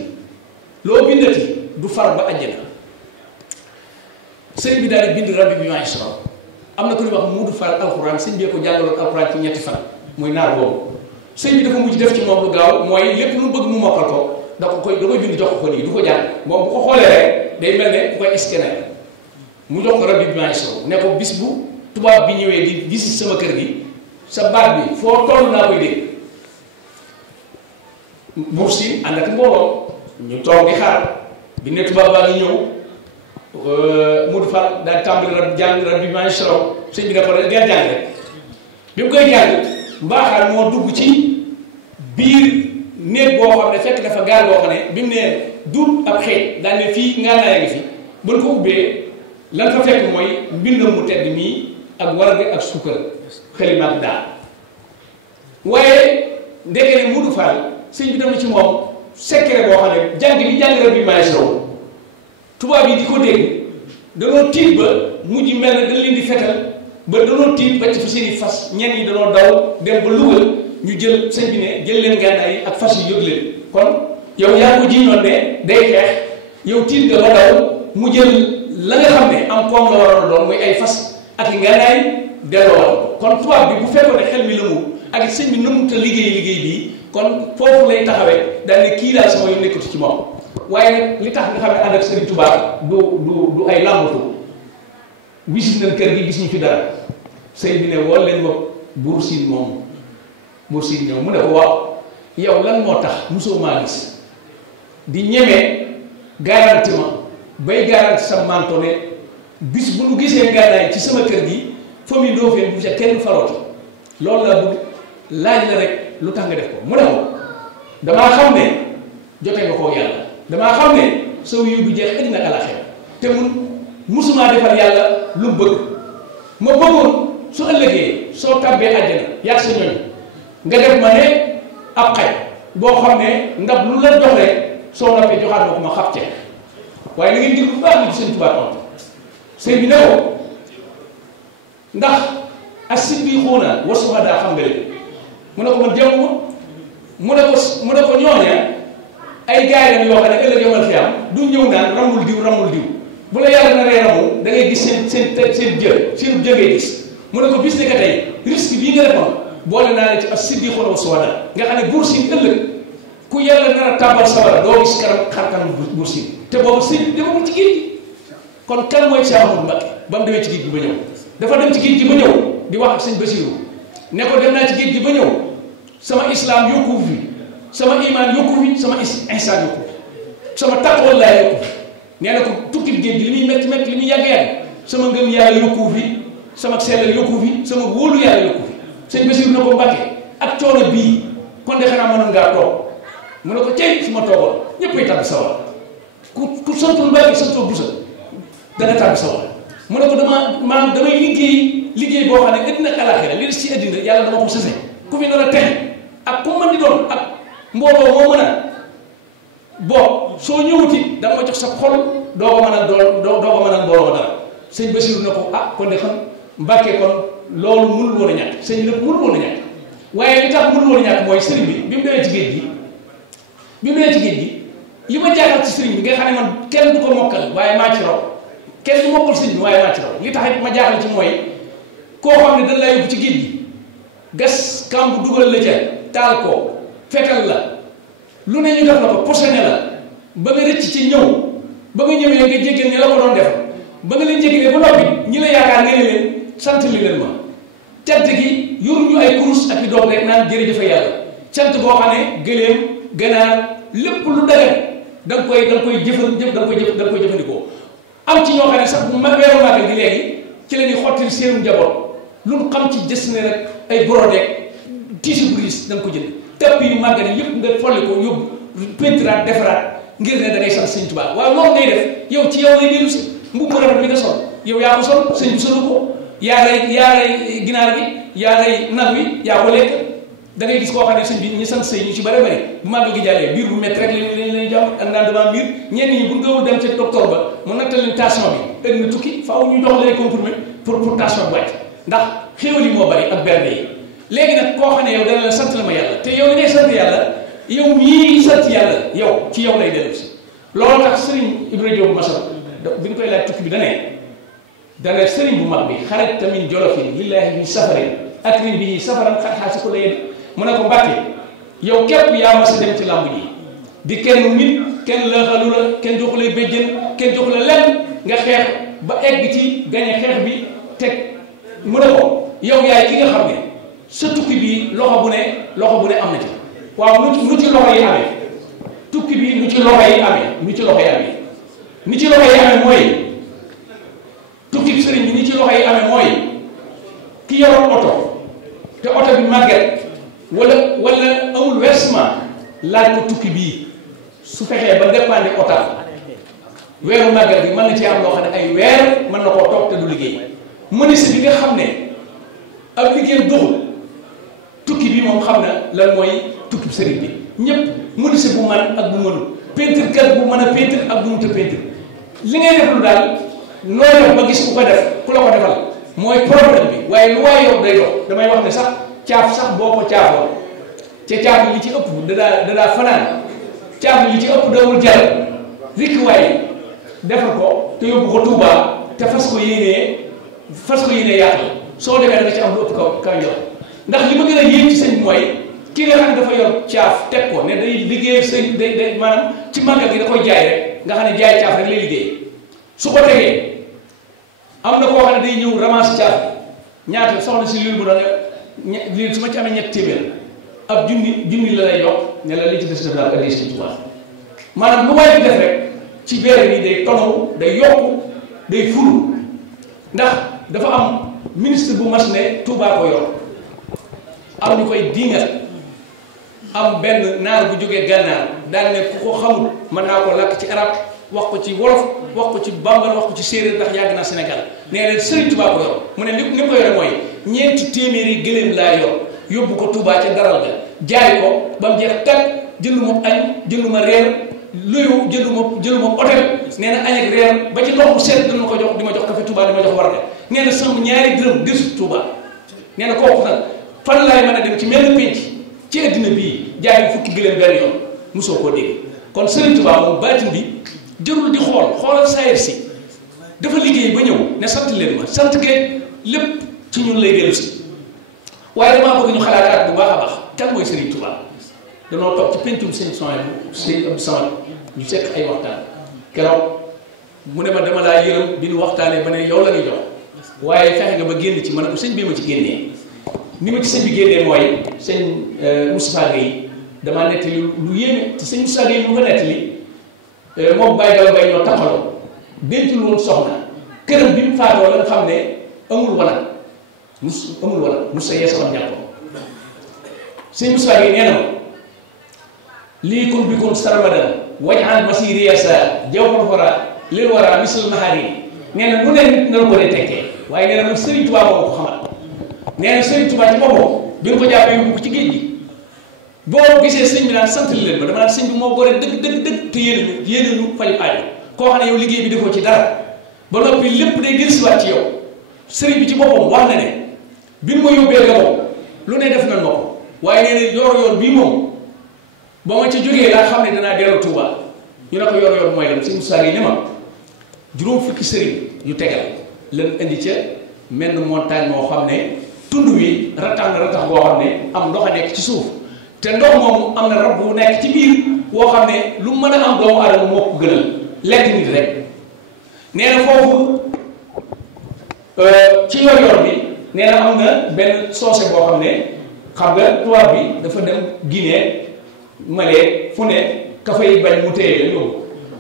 du far ba àjjana Serigne bi daal di bind rabbi bi maay solo am na ku ñuy wax Muudu Fall alxuraan sëñ bi ko jàngaloon alxuraan ci ñetti fan muy naar boobu sëñ bi dafa mujj def ci moom lu gaaw mooy lépp lu bëgg mu mokkal ko da koy bind jox ko nii du ko jàng moom bu ko xoolee rek day mel ne ku koy scanner mu jox ko rabbi bi maay solo ne ko bis bu tubaab bi ñëwee di visite sama kër gi sa baat bi foo toll naa koy dégg Buur Siin ànd ak mbooloo ñu toog di xaar bi ne tubaab baa ngi ñëw Modou Fall daal tàmbali jàng rabbi bi maay solo sëñ bi ne ko deel jàng rek bi mu koy jàng mbaaxaan moo dugg ci biir néeg boo xam ne fekk dafa gaal boo xam ne bi mu ne duut ab xeej daal ne fii ngaanaay ngi fi ba ko ubbee lan fa fekk mooy mbindam mu tedd mii ak warga ak suukar xelimaat daal waaye ndeke ne Modou Fall sëñ bi dem na ci moom secret boo xam ne jàng bi jàng rabbi bi maay solo tubaab yi di ko dégg danoo tiit ba mujj mel ne dañ leen di fetal ba danoo tiit ba ci fa seeni fas ñenn ñi danoo daw dem ba Louga ñu jël sëñ bi ne jël leen gànnaay yi ak fas yi yóbbu leen kon yow yaa ko jiñoon ne day xeex yow tiit nga ba daw mu jël la nga xam ne am koom la waroon a doon muy ay fas ak i gànnaay delloo kon tubaab bi bu fekkoon ne xel mi la mu ak sëñ bi nëmut a liggéey bii kon foofu lay taxawee daal ne kii daal sama yoon nekkatu ci moom waaye nag li tax nga xam ne ànd ak Serigne Touba du ay làmbatu wisit nañ kër gi gis ñu fi dara sëñ bi ne wol leen ma Buur Siin moom Buur Siin ñëw mu ne ko waaw yow lan moo tax mosoo maa gis di ñemee garanti ma bay garanti sa manto ne bis bu nu gisee gànnaay ci sama kër gi famille Ndoofeen bu ca kenn farooti loolu la bëgg laaj la rek lu tax nga def ko mu ne ko damaa xam ne jotee nga koo yàlla damaa xam ne soo yiw du jeex àddina ak àllaaxira te musumaa defal yàlla lu mu bëgg ma bëggoon su ëllëgee soo tàbbee àjjana yàgg sa ñoñ nga def ma ne ab xaj boo xam ne ndab lu la jox rek soo noppee joxaat ma ko ma xab ceeb waaye da ngay déglu bu baax li ci sëñ Tuubaa tontu sëñ bi ne ko ndax as-siddiquuna wa shuhadaa xam nga leen mu ne ko man jàmm mu ne ko ñooña ay gaay lañ yoo xam ne ëllëg yomal xiyaam du ñëw naan ramul diw bu la yàlla na ree ramu da ngay gis seen jë ngay gis mu ne ko bis ne ka tey risque bii nga defoon boole naa la ci as-siddiqoona wa suhadaa nga xam ne Buur Siin ëllëg ku yàlla nar a tàbbal sawara doo gis xar-kanam Buur Siin te boobu sëñ demagul ci géej gi kon kan mooy Cheikh Ahmadou Mbacké ba mu demee ci géej gi ba ñëw dafa dem ci géej gi ba ñëw di wax ak sëñ Basiru ne ko dem naa ci géej gi ba ñëw sama islam yokku fi sama iman yokku fi sama ihsaan yokku sama taqwa laa yokku nee na ko tukki géej gi li muy métti métti li muy yàgg-yàgg sama ngëm yàlla yokku fi sama sellal yokku fi sama wóolu yàlla yokku fi sëñ Basiru na ko Mbacké ak coono bii kon de xanaa mënoon ngaa toog mu ne ko cey su ma toogoon ñëppay tàbbi sawar ku santul Mbacké santul Buso dana tàbbi sawar mu ne ko damay liggéey boo xam ne addina ak alaaxira li des ci addina yàlla dama ko sase ku fi nar a texe ak ku mën di doon ak mbooloo moo mën a boo soo ñëwuti da nga ma jox sa xol doo ko mën a mbooloo dara sëñ Basiru na ko kon de xam Mbacké kon loolu mënul woon a ñàkk sëñ lépp mënul woon a ñàkk waaye li tax mënul woon a ñàkk mooy sëriñ bi mu demee ci géej gi li ma jaaxal ci sëriñ bi nga xam ne man kenn du ko mokkal waaye maa ci raw kenn du mokkal sëriñ bi waaye maa ci raw li tax it ma jaaxal ci mooy koo xam ne dañ laa yóbbu ci géej gi gas kamb dugal la ca taal ko fekkal la lu ne ñu def la ko posone la ba nga rëcc ci ñëw ba nga ñëwee nga jéggal ne la ko doon def ba nga leen jéggalee ba noppi ñi la yaakaar nga ne leen sant li leen ma cant gi yoruñu ay kurus ak i doog rek naan jërëjëfe yàlla cant boo xam ne gëléem ganaar lépp lu dagan da nga koy jëfandikoo am ci ñoo xam ne sax bu weeru màggal gi léegi ci la ñuy xottil seenu njaboot lu mu xam ci gis ne rek ay brodé tiisi brise da nga ko jënd tepp yu màggal yi yëpp nga folli ko yóbbu pentiraat defaraat ngir ne da ngay sant sëñ Tuubaa waaw loolu ngay def yow ci yow lay dellu si mbubb mu rafet bi nga sol yow yaa ko sol sëñ bi solu ko yaa rey ginaar bi yaa rey nag wi yaa ko lekk da ngay gis koo xam ne sëñ bi ñu sant sëñ ñu ci bëri bëri bu màggal gi jàllee biir bu métti rek lañ jàmm ak naan dama biir ñenn ñi bu gëwul dem ca docteur ba mu nattal leen tension bi ëgg na tukki faaw ñu jox lay comprimé pour tension bi wàcc ndax xéwal yi moo bëri ak berne yi léegi nag koo xam ne yow dana la sant la ma yàlla te yow li ngay sant yàlla yow mii sant yàlla yow ci yow lay dellu si loolu tax sëriñ Ibrahima Diop Masal bi ñu koy laaj tukki bi dana sëriñ bu mag bi xarit tamit jolofin lillahi bi safarin akrim bi safaran xat-xaasi ko la yéen mu ne ko Mbacké yow képp yaa mas a dem ci làmb ji di kenn nit kenn laaxalu la kenn joxu lay béjjën kenn joxu la lenn nga xeex ba egg ci gañe xeex bi teg mu ne ko yow yaay ki nga xam ne sa tukki bi loxo bu ne am na ci waaw nu ci loxo yi amee tukki bi nu ci loxo yi amee ni ci loxo yi amee mooy tukki sëriñ bi ni ci loxo yi amee mooy ki yoroon oto te oto bi màgget wala amul versement laaj ko tukki bii su fexee ba dépendre oto weeru màgget bi mën na ci am loo xam ne ay weer mën na koo toog te du liggéey menuisier bi nga xam ne ab liggéeyam doxul tukki bi moom xam na lan mooy tukki sëriñ bi ñëpp menuisier bu man ak bu mënul peinture kat bu mën a peinture ak bu mënut a peinture li ngay def lu daal nooy def ba gis ku ko def ku la ko defal mooy problème bi waaye lu waay yow day dox damay wax ne sax caaf sax boo ko caafoon ca caaf yi li ci ëpp dadaa fanaan caaf yi li ci ëpp dawul jar rikk waaye defar ko te yóbbu ko Touba te fas ko yéenee yaatal soo demee da nga ci am lu ëpp kaw yor ndax li ma gën a yéem ci sëñ mooy ki nga xam ne dafa yor caaf teg ko ne day liggéey sëñ day maanaam ci màggal gi da koy jaay rek nga xam ne jaay caaf rek lay liggéey su ko tegee am na koo xam ne day ñëw ramasse caaf ñaata soxna si liir bu doon lii su ma ci amee ñett téeméer ab junni la lay yokk ne la li ci des def daal addi Sëñ Tuubaa maanaam lu waay di def rek ci beere bi day tonaw day yokku day fulu ndax dafa am ministre bu mas ne Touba ko yor am ñu koy diingal am benn naar bu jógee gànnaar daal ne ku ko xamul mën naa ko lakk ci arab wax ko ci wolof wax ko ci bambal wax ko ci séeréer ndax yàgg naa Sénégal nee leen Sëriñ Tuubaa ko yor mu ne ni ko yore mooy ñeenti téeméeri gëléem laa yor yóbbu ko Touba ca daral ga jaay ko ba mu jeex tag jënduma añ jënduma reer luyu jënduma hôtel nee na añ ak reer ba ci ndox bu seet dina ma ko jox di ma jox café Touba di ma jox warde nee na sama ñaari dërëm gëstu Touba nee na kooku nag fan laay mën a dem ci mel pénc ci addina bii jaay fukki gëléem benn yoon mosoo koo dégg kon Sëriñ Tuubaa moom baatin bi jërul di xoolal saayir si dafa liggéey ba ñëw ne sant leen ma sant geeg lépp ci ñun lay dellu si waaye damaa bëgg ñu xalaataat bu baax a baax kan mooy Serigne Touba. danoo toog ci pencum seen son bu sëñ Abdou Samad ñu sekk ay waxtaan keroog mu ne ma dama laa yërëm bi ñu waxtaanee ba ne yow la ñuy jox waaye fexe nga ba génn ci ma ne ko sëñ bi ma ci génnee ni ma ci sëñ bi génnee mooy sëñ Moustapha Gueye damaa nettali lu yéeme te sëñ Moustapha Gueye mu ko nettali moom Baye Dalla Mbaye ñoo taxaloo dencul woon soxna këram bi mu faatoo la nga xam ne amul wala amul wala mu sa yeesalam ñàkkoon sëñ Moustapha Gueye nee na ma lii kun bi kun sarmadan waj'al masiriya sa jawfal fara lil wara misl mahari nee na lu ne nit na ko dee tekkee waaye nee na man Serigne Touba moo ko xamal nee na Serigne Touba ci boppam bi nga ko jàppee yóbbu ko ci géej gi boo gisee sëñ bi naan sant leen ba dama naan sëñ bi moo gore dëgg te yéene ñu faju aajo koo xam ne yow liggéey bi defoo ci dara ba noppi lépp day dellusiwaat ci yow sëriñ bi ci boppam wax na ne bi nu ma yóbbee Gabon lu ne def nañ ma ko waaye nee na yor bii moom ba ma ci jógee laa xam ne danaa dellu Touba ñu ne ko yor mooy dem sëñ Moussa yi ne ma juróom fukki sëriñ yu tegal lan indi ca menn montagne moo xam ne tund wi ratax na ratax boo xam ne am ndox a nekk ci suuf te ndox moomu am na rab bu nekk ci biir woo xam ne lu mën a am doomu aadama moo ko gënal lekk nit rek nee na foofu ci yor bi nee na am na benn soose boo xam ne xam nga tubaab bi dafa dem Guinée Mali fu ne ka fay bañ mu téye la yóbbu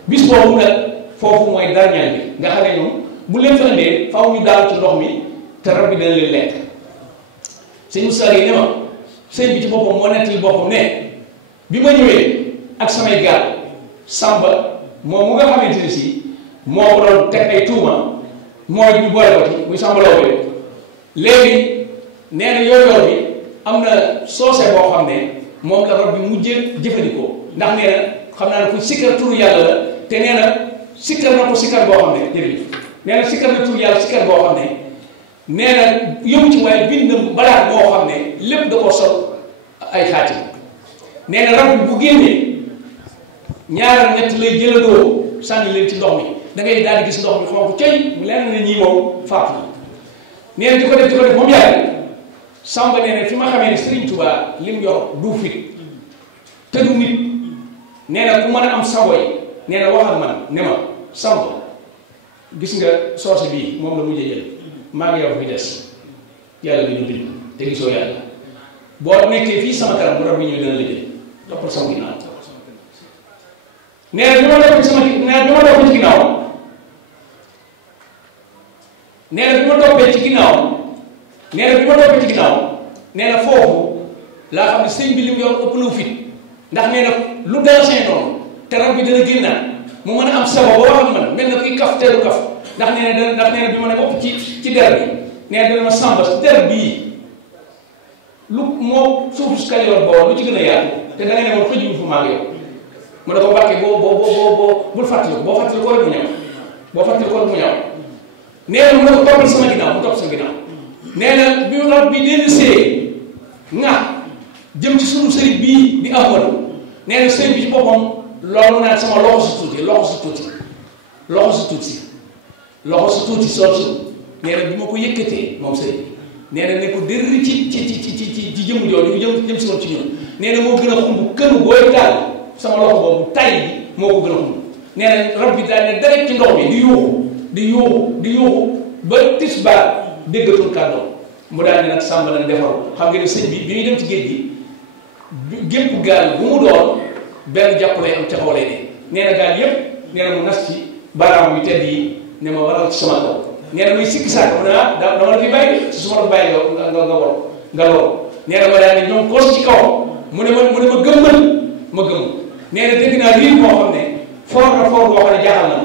bis boobu nag foofu mooy darñaan bi nga xam ne ñoom bu leen fa andee faw ñu daal ci ndox mi te rab bi dana leen lekk sëñ Moussa yi ne ma sëñ bi ci boppam moo nettali boppam ne bi ma ñëwee ak samay gaal Samba moom mu nga xamante ne si moo ko doon teg ay tuuma mooy ñu boole ko ci muy Samba Laobé léegi nee na yor bi am na soose boo xam ne moom la rab bi mujjee jëfandikoo ndax nee na xam naa ne ku sikkar turu yàlla la te nee na sikkar na ko sikkar boo xam ne jërëjëf nee na sikkar na turu yàlla sikkar boo xam ne nee na yëmu ci waaye bind balaat boo xam ne lépp da ko sol ay xaati nee na rab bi bu génnee ñaar ñett lay jëlandoo sànni leen ci ndox mi da ngay daal di gis ndox mi xonk coy mu leen ne ñii moom faatu nee na di ko def moom yàlla Samba nee na fi ma xamee ne Serigne Touba li mu yor du fit te du nit nee na ku mën a am sago yi nee na waxal man ne ma Samba gis nga soose bii moom la mujjee jël maa ngi yow fi des yàlla bi ñu bind te gisoo yàlla boo nekkee fii sama kanam bu rab bi ñëw dina la jël toppal sama ginnaaw nee na bi ma topp ci ginnaaw nee na bi ma toppee ci ginnaaw nee na foofu laa xam ne sëñ bi li mu yor ëpp na fit ndax nee na lu dansé noonu te rab bi dana génnaat mu mën a am sabo ba wax ak man mel na kuy kaf teelu kaf ndax nee na bi ma ne bopp ci der bi nee na dana ma Samba der bii lu moo suufu su Kajoor boo lu ci gën a yaatu te da nga ne woon xëjuñu fu maa ngi yow mu ne ko bàkkee boo bul fàttali ko boo fàttali ko rek mu ñëw nee na mu ne ko toppal sama ginnaaw mu topp sama ginnaaw nee na bi rab bi dellu see nga jëm ci sunu sëriñ bii di Ahmadu nee na sëriñ bi ci boppam loolu naan sama loxo su tuuti soosu nee na bi ma ko yëkkatee moom sëriñ bi nee na ne ko dërri ci jëmm jooju jëm si woon ci ñun nee na moo gën a xumb kënu booy daal sama loxo boobu tay bi moo ko gën a xumb nee na rab bi daal ne dara ci ndox mi di yuuxu ba tisbaar déggatul kàddoom mu daal ne nag Samba lañ defaru xam nga ne sëñ bi ñuy dem ci géej gi gépp gaal bu mu doon benn jàpp lay am ca xoolee ne nee na gaal yépp nee na mu nas ci baaraam yu tedd yi ne ma waral ci sama kaw nee na muy sikki sàkk mu ne dama la fi bàyyi su ma la bàyyi nga lool nee na ma daal ne ñoom koos ci kaw mu ne ma gëmm nee na dégg naa riir moo xam ne foor boo xam ne jaaxal na ma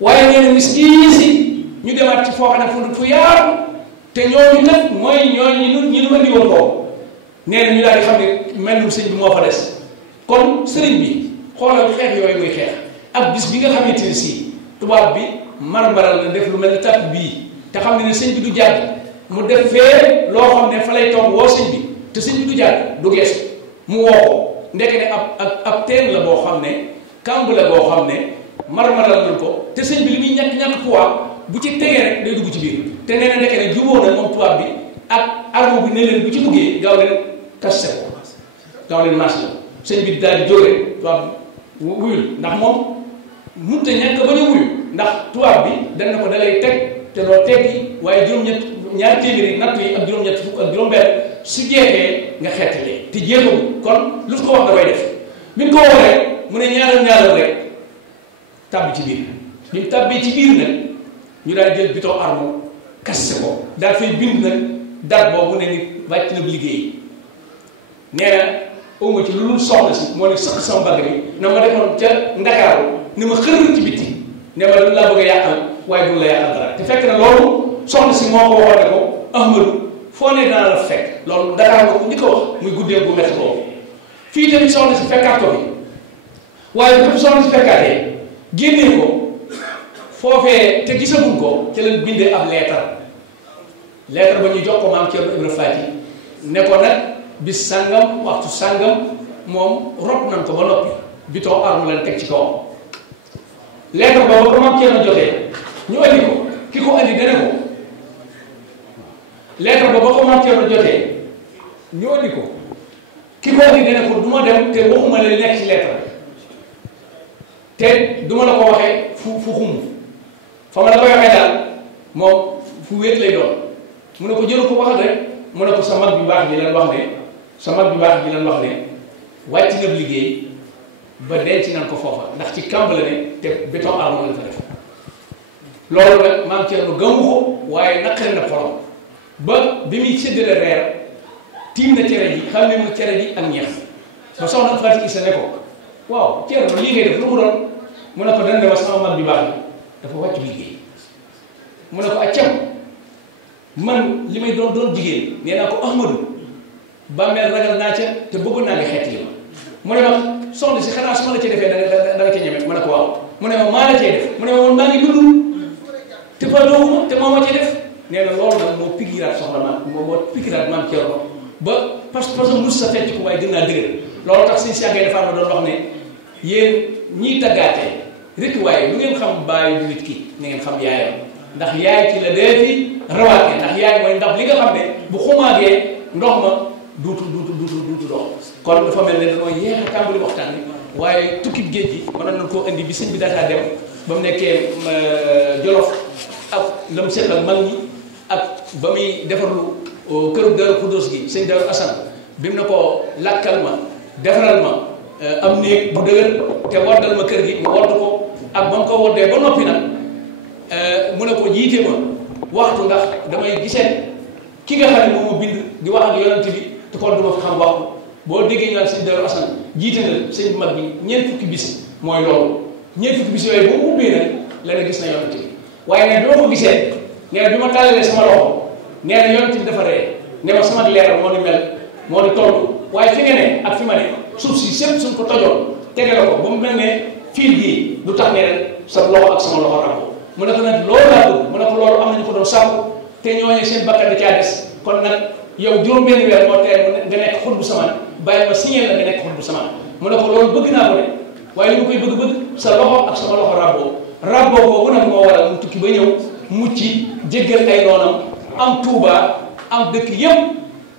waaye nee na miskiisi ñu demaat ci foo xam ne fu yaatu te ñooñu nag mooy ñooñu ñu andi woon ko nee na ñu daal di xam ne mel sëñ bi moo fa des kon sëriñ bi xoolal xeex yooyu muy xeex ak bis bi nga xamante ne si tubaab bi marmaral na def lu mel ni tàpp bii te xam ne sëñ bi du jàdd mu def fee loo xam ne fa lay toog woo sëñ bi te sëñ bi du jàdd du geesu mu woo ko ndeke ne ab teen la boo xam ne kàmb la boo xam ne marmaral nañ ko te sëñ bi li muy ñàkk poids bu ci tegee rek day dugg ci biir te nee na ndeke ne jubóo na moom tubaab bi ak arme bi ne leen bu ci duggee gaaw leen kaste ko gaaw leen marché la sëñ bi daal di jógee tubaab bi wuyul ndax moom mënut a ñàkk bañ a wuyu ndax tubaab bi dañ na ko da lay teg te doo teggi waaye juróom-ñett ñaari téeméeri natt yi ak juróom-ñett fukk ak juróom-benn su jeexee nga xeetalee te jeexul kon lu ko wax da koy def bi ñu ko wax rek mu ne ñaaral rek tàbbi ci biir bi mu tàbbee ci biir nag ñu daal jël biton arme kasse ko daal fay bind nag dat boobu ne ni wàcc na liggéey nee na awma ci lu dul soxla si moo ne sëq sama bagg bi na ma defoon ca Ndakaaru ni ma xërër ci bitti ne ma dañ laa bëgg a yàqal waaye du la yàqal dara te fekk na loolu soxna si moo ko waxoon ne ko Ahmadou foo ne dana la fekk loolu Ndakaar nga ko ñi ko wax muy guddee bu métti boobu fii tamit soxna si fekkaat ko bi waaye bu soxna si fekkaatee génnee ko foofee te gisaguñ ko ci lañ bindee ab leetar ba ñu jox ko maam Thierno Ibra Faty ne ko nag bis sàngam waxtu sàngam moom rob nañ ko ba noppi biton arme lañ teg ci kawam leetar ba ko maam Thierno jotee ñu andi ko ki ko andi dane ko leetar ba ko maam Thierno jotee ñu andi ko ki ko andi dane ko du ma dem te waxuma la nekk ci leetar te duma la ko waxee fu xumb fa ma la koy waxee daal moom fu wéet lay doon mu ne ko jëru ko waxal rek mu ne ko sa mag bi baax bi lan wax ne wàcc nga liggéey ba denc nañ ko foofa ndax ci kamb la ne te béton arme lañ fa def loolu nag maam Thierno gëmu ko waaye naqari na xolam ba bi muy séddale reer tiim na cere ji xam ne mu cere ji ak ñeex ba soxna Fatou Issa ne ko waaw Thierno lii ngay def lu mu doon mu ne ko dañ dema sama mag bi baax bi dafa wàcc liggéey mu ne ko accam man li may doon jigéen nee naa ko Ahmadou bàmmeel ragal naa ca te bëggoon naa nga xeet li ma mu ne ma soxna si xanaa su ma la cee defee da nga ca ñeme ma ne ko waaw mu ne ma maa la cee def mu ne ma man maa ngi dund te fa dooguma te moo ma cee def nee na loolu nag moo pigiraat soxna moo pigiraat maam Thierno ba parce que mus sa fecc ko waaye gën naa dëgër loolu tax suñu sàggee dafa ma doon wax ne yéen ñiy taggaatee rek waaye lu ngeen xam bàyyi du nit ki ni ngeen xam yaayam ndax yaay ci la dee fi rawaate ndax yaay mooy ndax li nga xam ne bu xumaagee ndox ma duutu dox kon dafa mel ne dañoo yeex a tàmbali waxtaan bi waaye tukkib géej gi mënoon nañ koo indi bi sëñ bi daataa dem ba mu nekkee Jolof ak la mu seqal mag ñi ak ba muy defarlu këru Daaru Xuddoos gi sëñ Daaru Asan bi mu ne ko lakkal ma defaral ma am néeg bu dëgër te woddal ma kër gi mu wodd ko ak ba mu ko woddee ba noppi nag mu ne ko jiite ma waxtu ndax damay gisee ki nga xam ne moom ma bind di wax ak yonent bi te kon duma fi xam waxtu boo déggee ñu naan sëñ Daaru Asan jiite na sëñ bu mag bi ñeent fukki bis mooy loolu ñeent fukki bis yooyu bu mu ubbee nag la ne gis na yonent bi waaye ne bi ma ko gisee nee na bi ma tàllalee sama loxo nee na yonent bi dafa ree ne ma sama leeral moo ni mel moo ni toll waaye fi nga ne ak fi ma ne suuf si sépp suñ ko tojoon tege la ko ba mu mel ne fiil gii du tax ne rek sa loxo ak sama loxo ràmbo mu ne ko nag loolu laa bëgg mu ne ko loolu am nañu ko doon sàkku te ñooñu seen bakkan da caa des kon nag yow juróom-benn weer moo tee nga nekk xut bu samaan bàyyi ma signé la nga nekk xut bu samaan mu ne ko loolu bëgg naa ko de waaye li ma koy bëgg sa loxo ak sama loxo rabboo boobu nag moo waral mu tukki ba ñëw mucc jéggal ay noonam am Touba am dëkk yëpp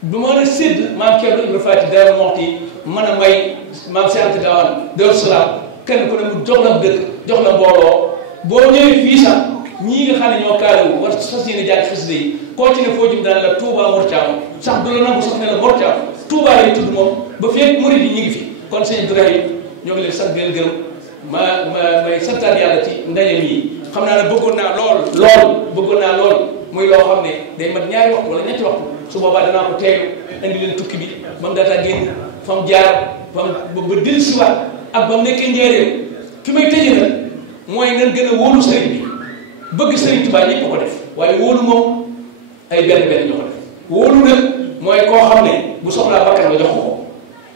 du mën a sédd maam Thierno Ibra Faty Daaru Muxti mën a may maam Cheikh Anta Gawane Daaru Salaam kenn ku ne mu jox la dëkk jox la mbooloo boo ñëwee fii sax ñii nga xam ne ñoo kaalawu war fas yéene jàng xasida yi koo ci ne foo jëm daan la Touba Mortiam sax du la nangu sax ne la Mortiam Touba lay tudd moom ba fekk murid yi ñu ngi fi kon sëñ Ibrahima ñoo ngi leen sant di leen gërëm may santaat yàlla ci ndaje yi xam naa ne bëggoon naa lool muy loo xam ne day mat ñaari waxtu wala ñetti waxtu su boobaa danaa ko teelu indi leen tukki bi ba mu daataa génn fa mu jaar ba dellu siwaat ak ba mu nekkee njëriñ fi may tëjee nag mooy nan gën a wóolu sëriñ bi bëgg sëriñ Tuubaa ñëpp ko def waaye wóolu moom ay benn ñoo ko def wóolu nag mooy koo xam ne bu soxlaa bakkan nga jox ko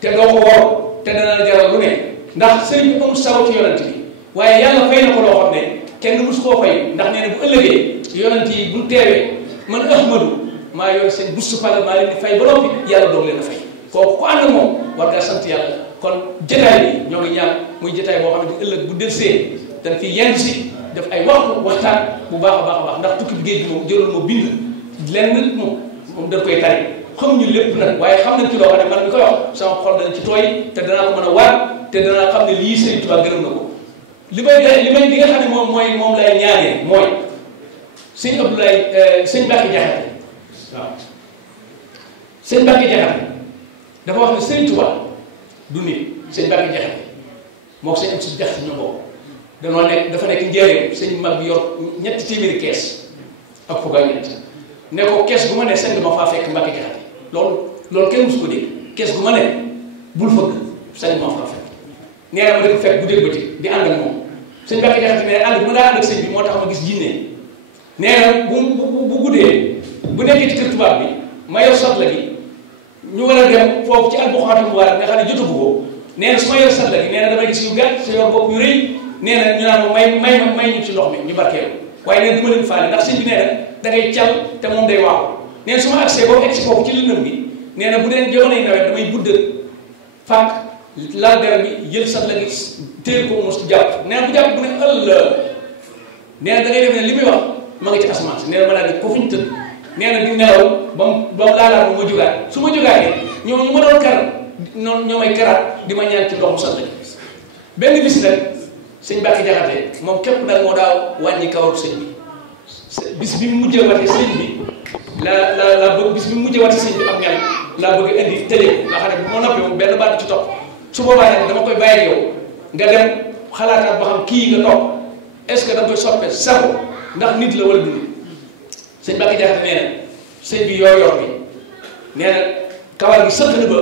te doo ko wor te dana la jaral lu ne ndax sëriñ bi amul saw ci yonent bi waaye yàlla fay na ko loo xam ne kenn musu koo fay ndax nee na bu ëllëgee yonent yi buñ teewee man Ahmadou maa yor seen bustu pagal maa leen di fay ba noppi yàlla doog leen a fay kooku ku ànd moom war ngaa sant yàlla kon jotaay bi ñoo ngi ñaan muy jotaay boo xam ne ëllëg bu delsee dañ fi yenn si def ay waxtaan bu baax a baax ndax tukki bi géej gi moom jëlul ma bind lenn moom moom dañ koy tari xamuñu lépp nag waaye xam nañ ci loo xam ne man mi koy wax sama xol dana ci tooy te danaa ko mën a waat te danaa xam ne lii Sëriñ Tuubaa gërëm na ko li nga xam ne moom lay ñaanee mooy sëñ Abdoulaye sëñ Mbacke Jaxate waaw sëñ Mbacke Jaxate dafa wax ne Sëriñ Tuubaa du nit sëñ Mbacke Jaxate moo ko sëñ am si jaxate ñoo bokk danoo nekk dafa nekk njëriñ sëñ mag bi yor ñetti téeméeri kees ak fukk ak ñett ne ko kees gu ma ne sañ ma faa fekk Mbacke Jaxate loolu kenn musu ko dégg kees gu ma ne bul fëgg sañ ma faa fekk nee na ma di ko fekk bu dégg ba ci di ànd ak moom sëñ Mbacke Jaxate ne ànd bu ma daa ànd ak sëñ bi moo tax ma gis jinne nee na bu guddee bu nekkee ci kër tubaab bi ma yor satla gi ñu war a dem foofu ci albuxaatu mu war nga xam ne jotagu ko nee na su ma yor satla gi nee na damay gis yu gàtt sa yor bopp yu rëy nee na ñu naan ma may ñu ci ndox mi ñu barkeelu waaye nee na du ma leen faale ndax sëñ bi nee na da ngay cal te moom day waaxu nee na su ma agsee boobu egg si foofu ci lëndëm bi nee na bu dee jamonoy nawet damay budda fànk laal der bi jël satla gi téel ko mos jàpp nee na bu jàpp bu ne ëll nee na da ngay def ne li muy wax ma nga ci asamaan si nee na ma daal di ko fuñ tëdd nee na di nelaw ba mu laalaat ma jógaat su ma jógaatee ñoom ñu ma doon kar noonu ñoo may karaat di ma ñaan ci ndoxu satla gi benn bis nag sëñ Mbacke Jaxate moom képp nag moo daa wàññi kawaru sëñ bi bis bi mu mujjee wate sëñ bi la bëgg bis bi mu mujjee wate sëñ bi am ñan laa bëgg indi tëjee ko nga xam ne bu ma noppee moom benn baat ci topp su boobaa nag dama koy bàyyi yow nga dem xalaataat ba xam kii nga topp est-ce que da nga koy soppe sago ndax nit la wala du nit sëñ Mbacke Jaxate nee na sëñ bi yor bi nee na kawar gi sëq na ba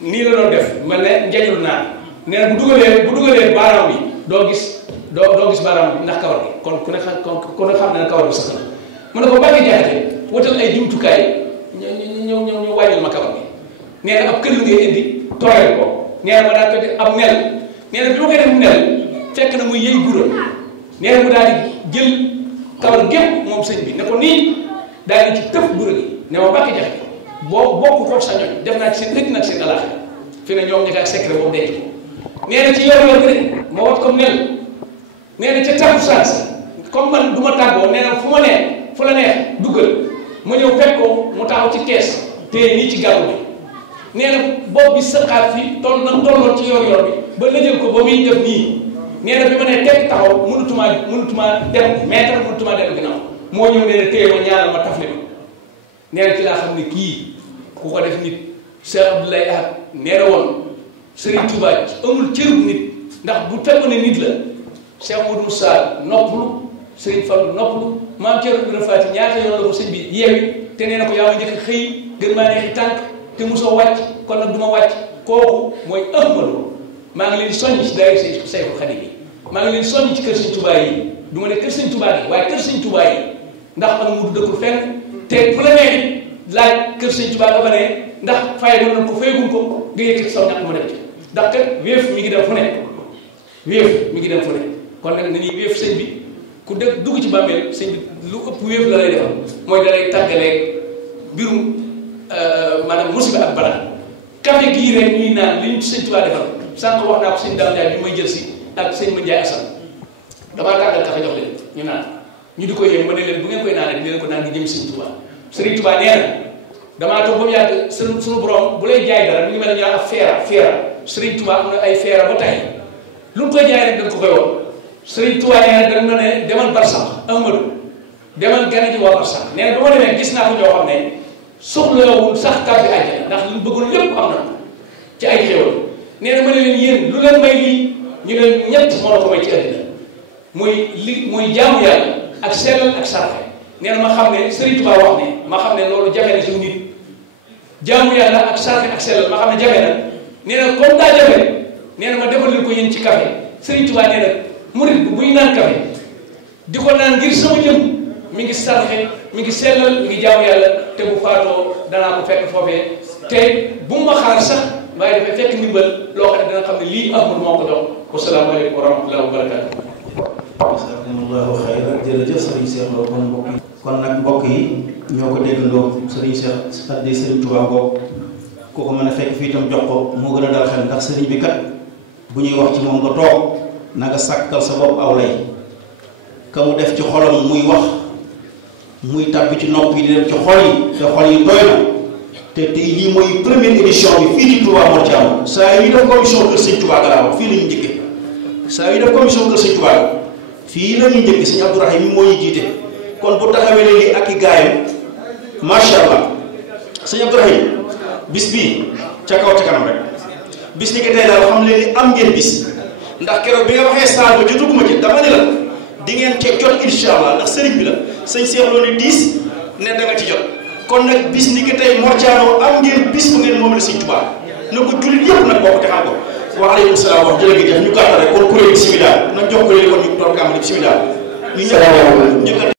nii la doon def mel ne njañul naan nee na bu dugalee baaraam bi doo gis baaraam bi ndax kawar gi kon ku ne xam ne kawar bi sëq na mu ne ko Mbacke Jaxate wutal ay jumtukaay ñu wàññil ma kawar bi nee na ab kër ngay indi tooyal ko nee na ma daal ko def ab nel nee na bi ma koy def nel fekk na muy yëy gura nee na mu daal di jël kawar gépp moom sëñ bi ne ko nii daal di ci tëf gura gi ne ma Mbacke Jaxate boo bokk ko sa ñoñ def naa ci seen ëtt nag seen alaax fi ne ñoom ñi kaa secret boobu denc ko nee na ci yor bi de ma wat comme nel nee na ca taxu saa si comme man du ma tàggoo nee na fu ma neex fu la neex duggal ma ñëw fekk ko mu taxaw ci kees te nii ci gàllu bi nee na bopp bi sëqaat fi tolloon ci yor bi ba lëjël ko ba muy def nii nee na bi ma nee tekk taxaw mënutuma dem mètre mënutuma dem ginnaaw moo ñëw nee na téye ma ñaanal ma tafli ma nee na ci laa xam ne kii ku ko def nit Cheikh Abdoulaye Ahad nee na woon Serigne Touba amul cërub nit ndax bu fekkoon ne nit la Cheikh Modou Moussa noppalu Serigne Fallou noppalu maam Thierno Ibrahima Fati ñaata yoon la ko sëñ bi yeewi te nee na ko yaa ma njëkk xëy gën maa neexi tànk te mosoo wàcc kon nag du ma wàcc kooku mooy Ahmadou maa ngi leen di soññ ci daara Seexul Xadiim yi maa ngi leen di soññ ci kër Sëñ Touba yi du ma ne kër Sëñ Touba yi waaye kër Sëñ Touba yi ndax am mu dëkkul fenn te fu la neexi laaj kër Sëñ Touba nga fa ne ndax fay ba nañ ko fayguñ ko nga yëkkati saw ñàkk ma dem ci ndax kat wéef mi ngi dem fu ne wéef mi ngi dem fu ne kon nag nañuy wéef sëñ bi ku def dugg ci bàmmeel sëñ bi lu ëpp wéef la lay defal mooy da lay tàggaleeg mbirum maanaam musiba ak balaa café gii rek ñuy naan li ñu ci Sëñ Touba defal sànq wax naa ko sëñ Dame Ndiaye bi may jël si ak sëñ Mandiaye Assane damaa tàggal café jox leen ñu naan ñu di ko yéen ma ne leen bu ngeen koy naanee di leen ko naan di jëm Sëñ Touba Sëriñ Touba nee na damaa toog ba mu yàgg suñu borom bu lay jaay dara mi ngi mel ne ñu ak feera Sëriñ Touba am na ay feera ba tey lu mu koy jaay rek dañ ko koy woon Sëriñ Touba nee na dañ ma ne demal Barsax Ahmadou demal gane ji waa Barsax nee na ba ma demee gis naa ko ñoo xam ne soxlawul sax kàddu àjjana ndax li mu bëggoon lépp am na ci ay xéwal nee na ma ne leen yéen lu leen may lii ñu leen ñett moo la ko may ci àddina muy jaamu yàlla ak sellal ak sarfe nee na ma xam ne Sëriñ Touba wax ne ma xam ne loolu jafe na si nit jaamu yàlla ak sarfe ak sellal ma xam ne jafe na nee na comme daa jafe nee na ma defal leen ko yéen ci café Sëriñ Touba nee na murit bu buy naan café di ko naan ngir sama jëm mi ngi sarxe mi ngi sellal mi ngi jaamu yàlla te bu faatoo danaa ko fekk foofee te bu mu ma xaar sax waaye dafay fekk ndimbal loo xam ne dana xam ne lii Ahmadu moo ko jox wasalaamaaleykum wa rahmatullahi wa barakatu. jazakumullahu xayran jërëjëf Serigne Cheikh Lo kon nag mbokk yi ñoo ko déggandoo Serigne Cheikh addi Serigne Touba boobu ku ko mën a fekk fii itam jox ko moo gën a dal xel ndax Serigne bi kat bu ñuy wax ci moom nga toog na nga sàkkal sa bopp aw lay ka mu def ci xolam muy wax muy tàbbi ci nopp yi di dem ci xol yi te xol yi doy na te tey lii mooy première édition bi fii ci Touba Mor Thiam saa yi def commission kër Sëñ Touba Galaaw fii la ñu njëkkee saa yi def commission kër Sëñ Touba fii la ñuy njëkkee Sëñ Abdourahim mi moo ñu jiite kon bu taxawee lii ak i gaayam macha allah Sëñ Abdourahim bis bii ca kaw ca kanam rek bis ni ko tey daal xam leen ni am ngeen bis ndax keroog bi nga waxee saal ba jotuguma ci dama ne la di ngeen ca jot incha allah ndax sëriñ bi la sëñ Cheikh Lo ni 10 ne da nga ci jot kon nag bis ni ki tey Mor Thiam am ngeen bis bu ngeen moom la Sëñ Tuubaa na ko jullit yëpp nag boo ko te xam ko waaleykum salaam wax jërëjëf ñu gàttal rek kon kuréel bisimilah nañ jox kuréel kon ñu toog kàmbali bisimilah ñu ñëpp ñu